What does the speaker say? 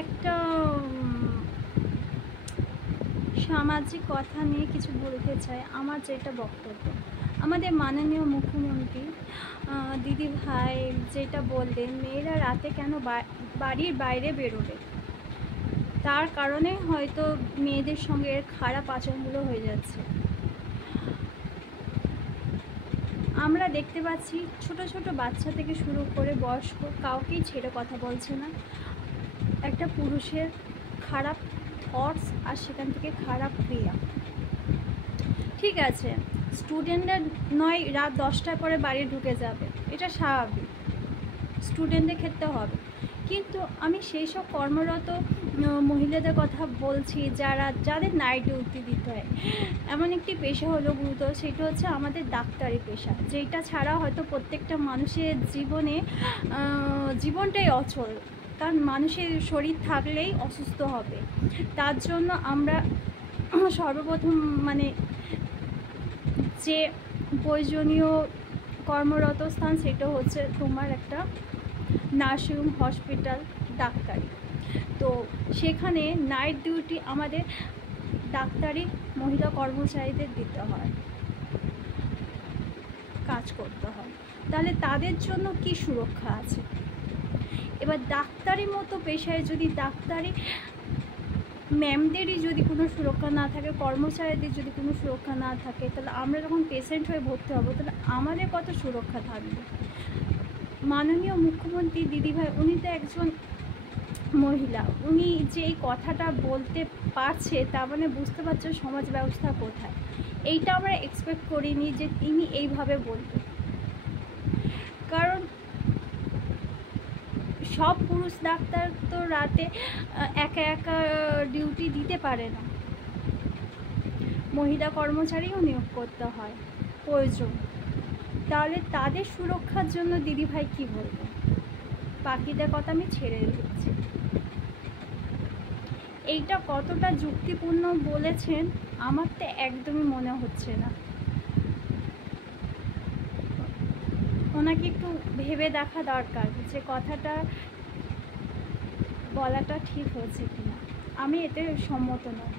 একটা সামাজিক কথা নিয়ে কিছু বলতে চাই। আমার যেটা বক্তব্য, আমাদের মাননীয় মুখ্যমন্ত্রী দিদি ভাই যেটা বললেন, মেয়েরা রাতে কেন বাড়ির বাইরে বেরোবে, তার কারণে হয়তো মেয়েদের সঙ্গে এর খারাপ আচরণগুলো হয়ে যাচ্ছে। আমরা দেখতে পাচ্ছি ছোট ছোট বাচ্চা থেকে শুরু করে বয়স্ক কাউকেই ছেড়ে কথা বলছে না। একটা পুরুষের খারাপ থটস আর সেখান থেকে খারাপ ক্রিয়া। ঠিক আছে, স্টুডেন্টরা নয় রাত 10টার পরে বাড়ি ঢুকে যাবে, এটা স্বাভাবিক, স্টুডেন্টদের ক্ষেত্রে হবে। কিন্তু আমি সেই সব কর্মরত মহিলাদের কথা বলছি যাদের নাইট ডিউটি দিতে হয়। এমন একটি পেশা হলো গুরুতর, সেটা হচ্ছে আমাদের ডাক্তারি পেশা, যেটা ছাড়া হয়তো প্রত্যেকটা মানুষের জীবনটাই অচল। কারণ মানুষের শরীর থাকলেই অসুস্থ হবে। তার জন্য আমরা সর্বপ্রথম যে প্রয়োজনীয় কর্মরত স্থান, সেটা হচ্ছে তোমার একটা নার্সিংহোম, হসপিটাল, ডাক্তারি। তো সেখানে নাইট ডিউটি আমাদের ডাক্তারি মহিলা কর্মচারীদের দিতে হয়, কাজ করতে হয়। তাহলে তাদের জন্য কি সুরক্ষা আছে? এবার ডাক্তারি মতো পেশায় যদি ডাক্তারি ম্যামদেরই যদি কোনো সুরক্ষা না থাকে, কর্মচারীদের যদি কোনো সুরক্ষা না থাকে, তাহলে আমরা যখন পেশেন্ট হয়ে ভর্তি হব, তাহলে আমাদের কত সুরক্ষা থাকবে? মাননীয় মুখ্যমন্ত্রী দিদিভাই, উনি তো একজন মহিলা, উনি যে এই কথাটা বলতে পারছে, তার মানে বুঝতে পারছে সমাজ ব্যবস্থা কোথায়। এইটা আমরা এক্সপেক্ট করিনি যে তিনি এইভাবে বলবেন। কারণ সব পুরুষ ডাক্তার তো রাতে একা একা ডিউটি দিতে পারে না, মহিলা কর্মচারীও নিয়োগ করতে হয় প্রয়োজন। তাহলে তাদের সুরক্ষার জন্য দিদিভাই কি বলবেন? বাকিদের কথা আমি ছেড়ে দিচ্ছি। এইটা কতটা যুক্তিপূর্ণ বলেছেন আমার তো একদমই মনে হচ্ছে না। ওনাকে একটু ভেবে দেখা দরকার যে কথাটা বলাটা ঠিক হয়েছে কিনা। আমি এতে সম্মত নই।